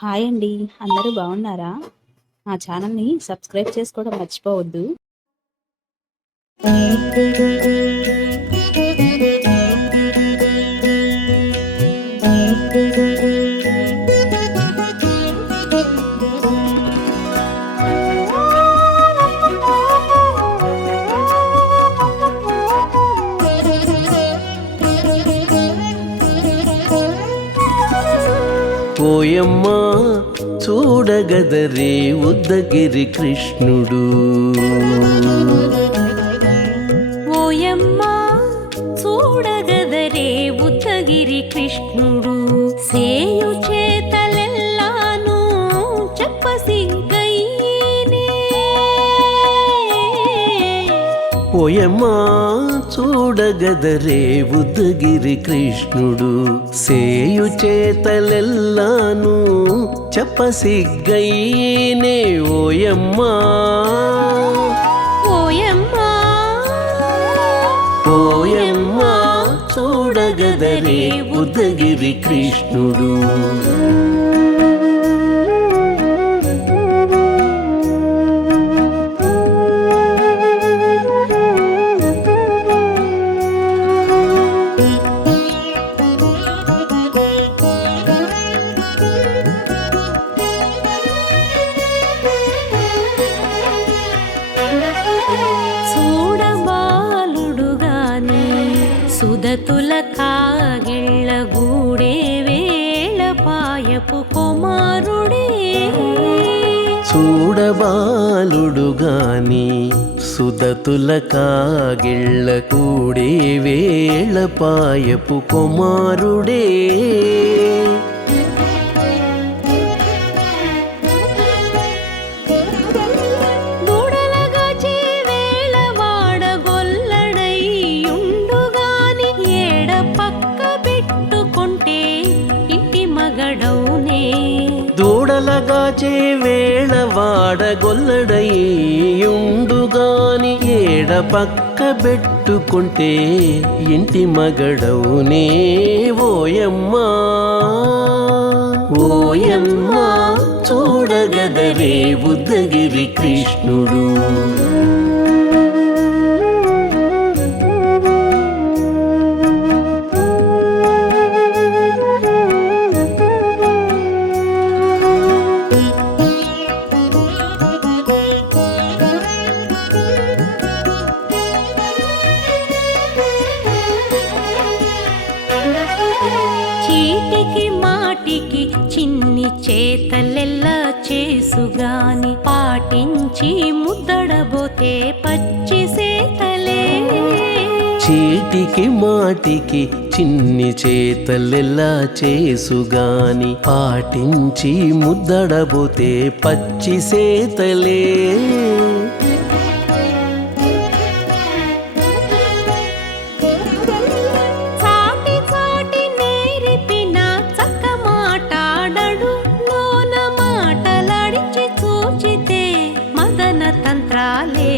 Hi అండి. అందరూ బాగున్నారా? మా ఛానల్‌ని సబ్స్క్రైబ్ చేసుకోవడం మర్చిపోవద్దు. ఓయమ్మా చూడగదరే ఉద్దగిరి కృష్ణుడు. ఓయమ్మా చూడగదరే ఉద్దగిరి కృష్ణుడు. సేయు చేతలెల్లాను చెప్పసిగ్గైనే. ఓయమ్మా చూడగదరే ఉద్దగిరి కృష్ణుడు. సేయు చేతలెల్లాను చెప్పసిగ్గైనే. ఓయమ్మా ఓయమ్మా ఓయమ్మా చూడగదరే ఉద్దగిరి కృష్ణుడు. చూడబాలుడుగాని సుదతుల కాగిళ్ళ గూడే వేళ పాయపు కుమారుడే. చూడబాలుడుగాని సుదతుల కాగిళ్ళ కూడే వేళ పాయపు కుమారుడే. దూడలగాచే వేళ వాడగొల్లడైయుండుగాని ఏడ పక్క పెట్టుకుంటే ఇంటి మగడౌనే. దూడలగాచే వేళ వాడగొల్లడయ్యుండుగాని ఏడ పక్క పెట్టుకుంటే ఇంటి మగడవునే. ఓయమ్మా ఓయమ్మా చూడగదరే ఉద్దగిరి కృష్ణుడు. చీటికి మాటికి చిన్ని చేతలెల్లా చేసుగాని పాటించి ముద్దడబోతే పచ్చి సేతలే. చీటికి మాటికి చిన్ని చేతలెల్లా చేసుగాని పాటించి ముద్దడబోతే పచ్చి సేతలే. చాటి చాటి నేరిపిన చక్క మాటాడడు లోన మాటలాడించి చూచితే మదన తంత్రాలే.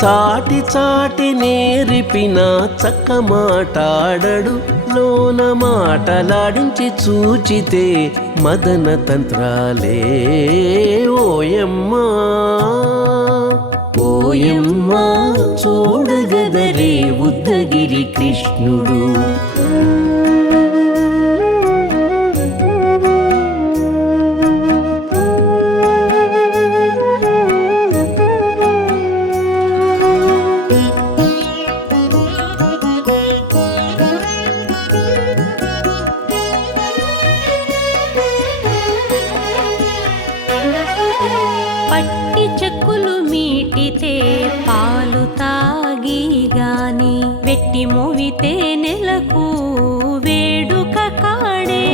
చాటి చాటి నేరిపిన చక్క మాటాడడు లోన మాటలాడించి చూచితే మదన తంత్రాలే. ఓయమ్మా ఓయమ్మా చూడగదరే ఉద్దగిరి కృష్ణుడు. పట్టి చెక్కులు మీటితే పాలు తాగి గాని వెట్టి మోవితే నెలకు వేడుక కాడే.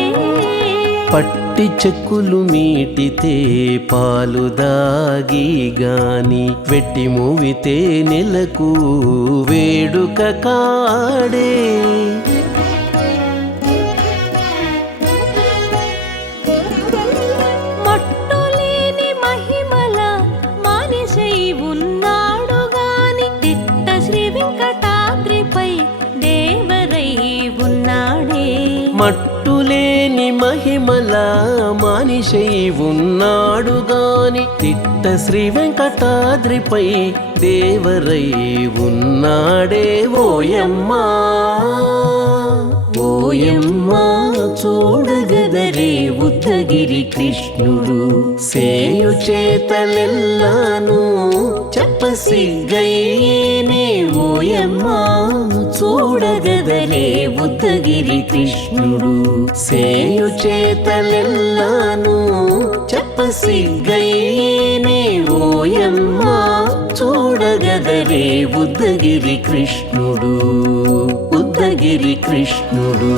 పట్టి చెక్కులు మీటితే పాలు దాగి గాని వెట్టి మూవితే నెలకు వేడుక కాడే. మట్టులేని మహిమల మానిషై ఉన్నాడు గాని తిట్ట శ్రీ వెంకటాద్రిపై దేవరై ఉన్నాడే. మట్టులేని మహిమ మహిమల మానిషై ఉన్నాడు గాని తిట్ట శ్రీ వెంకటాద్రిపై దేవరై ఉన్నాడే ఓయమ్మా ఓయమ్మా చూడగదరే ఉద్దగిరి కృష్ణుడు సేయు చేతలెల్లాను చెప్పసిగ్గయ్యేనే ఓయమ్మా చూడగదరే ఉద్దగిరి కృష్ణుడు సేయు చేతలెల్లాను చెప్పసిగ్గయ్యేనే ఓయమ్మా చూడగదరే ఉద్దగిరి కృష్ణుడు ఉద్దగిరి కృష్ణుడు.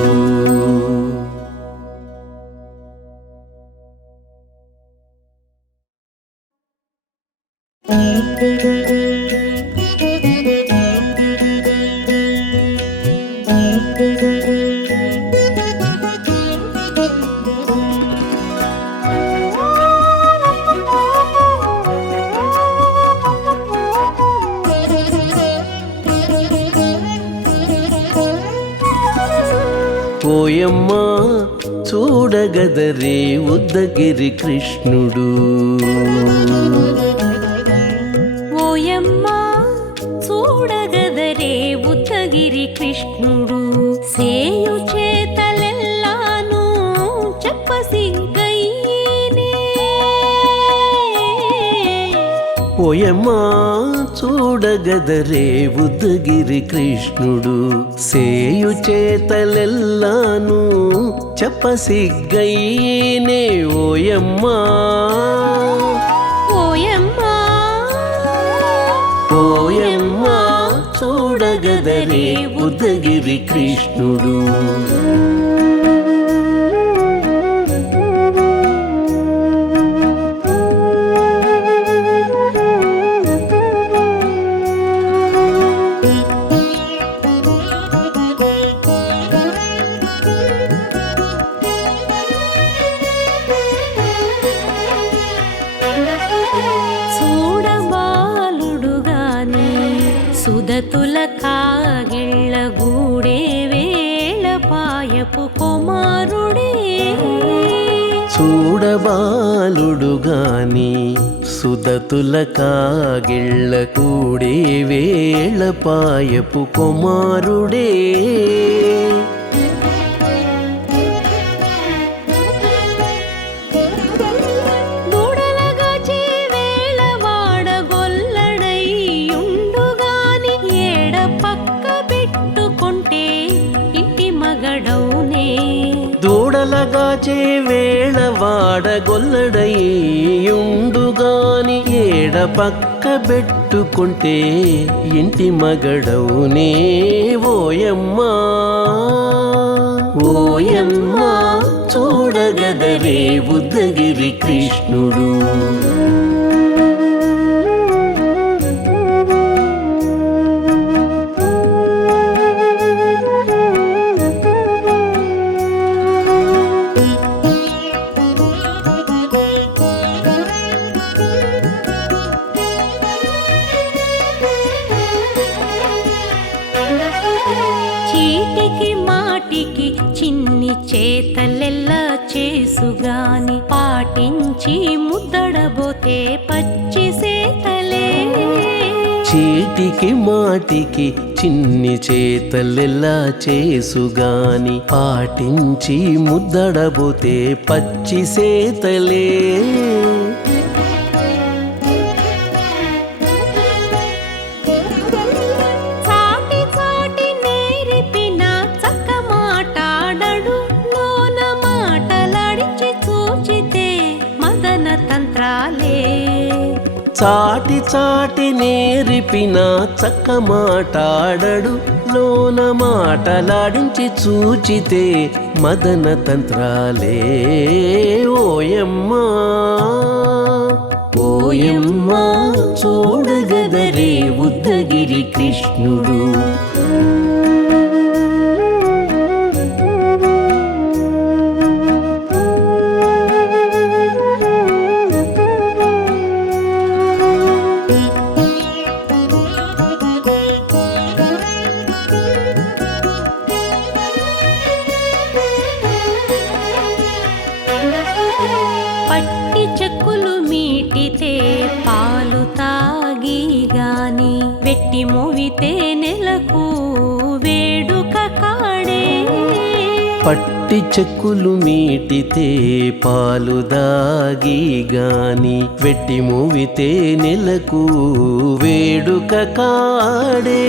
ఓయమ్మా చూడగదరే ఉద్దగిరి కృష్ణుడు ఓయమ్మా చూడగదరే ఉద్దగిరి కృష్ణుడు సేయు చేతలెల్లాను చెప్పసిగ్గయ్యేనే ఓయమ్మా చూడగదరే ఉద్దగిరి కృష్ణుడు సేయు చేతలెల్లాను చెప్పసిగ్గయ్యేనే ఓయమ్మా ఓయమ్మా ఓయమ్మా చూడగదరే ఉద్దగిరి కృష్ణుడు. చూడబాలుడుగాని సుదతుల కాగిళ్ళ గూడే వేళ పాయపు కుమారుడే చూడబాలుడుగాని సుదతుల కాగిళ్ళ కూడే వేళ పాయపు కుమారుడే దూడలగాచే వేళ వాడగొల్లడయ్యుండుగాని ఏడ పక్క పెట్టుకుంటే ఇంటి మగడౌనే దూడలగాచే వేళ వాడగొల్లడయ్యుండుగాని ఏడ పక్క పెట్టుకుంటే ఇంటి మగడవునే ఓయమ్మా ఓయమ్మా చూడగదరే ఉద్దగిరి కృష్ణుడు. చీటికి మాటికి చిన్ని చేతలెల్లా చేసుగాని పాటించి ముద్దడబోతే పచ్చి సేతలే చీటికి మాటికి చిన్ని చేతలెల్లా చేసుగాని పాటించి ముద్దడబోతే పచ్చి సేతలే చాటి చాటి నేరిపిన చక్క మాటాడడు లోన మాటలాడించి చూచితే మదన తంత్రాలే చాటి చాటి నేరిపిన చక్క మాటాడడు లోన మాటలాడించి చూచితే మదన తంత్రాలే ఓయమ్మా ఓయమ్మా చూడగదరే ఉద్దగిరి కృష్ణుడు. పట్టి చెక్కులు మీటితే పాలు తాగి గాని వెట్టి మోవితే నెలకు వేడుక కాడే పట్టి చెక్కులు మీటితే పాలు దాగి గాని వెట్టి మూవితే నెలకు వేడుక కాడే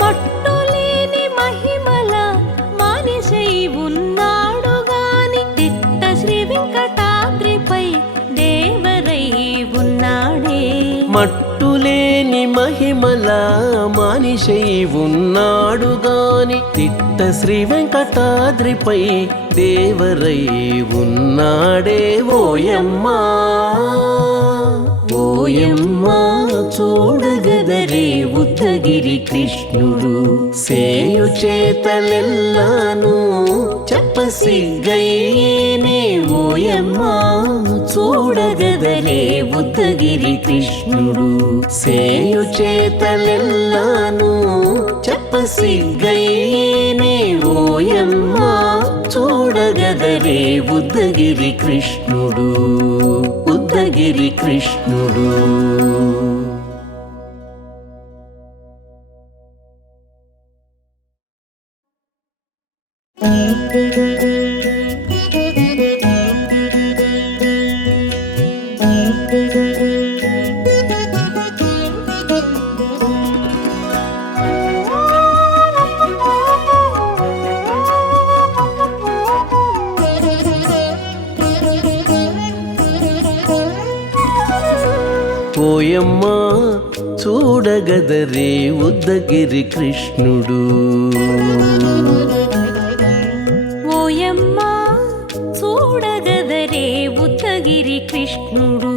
మట్టులేని మహిమల మానిషై ఉన్నాడు గాని తిట్ట శ్రీ వెంకటాద్రిపై దేవరై ఉన్నాడే మట్టులేని మహిమల మానిషై ఉన్నాడు గాని తిట్ట శ్రీ వెంకటాద్రిపై దేవరై ఉన్నాడే ఓయమ్మా ఓయమ్మా చూడగదరే ఉద్దగిరి కృష్ణుడు సేయు చేతలెల్లాను చెప్పసిగ్గయ్యేనే ఓయమ్మా చూడగదరే ఉద్దగిరి కృష్ణుడు సేయు చేతలెల్లాను చెప్పసిగ్గయ్యేనే ఓయమ్మా చూడగదరే ఉద్దగిరి కృష్ణుడు ఉద్దగిరి కృష్ణుడు ఓయమ్మా చూడగదరే ఉద్దగిరి కృష్ణుడు ఓయమ్మా చూడగదరే ఉద్దగిరి కృష్ణుడు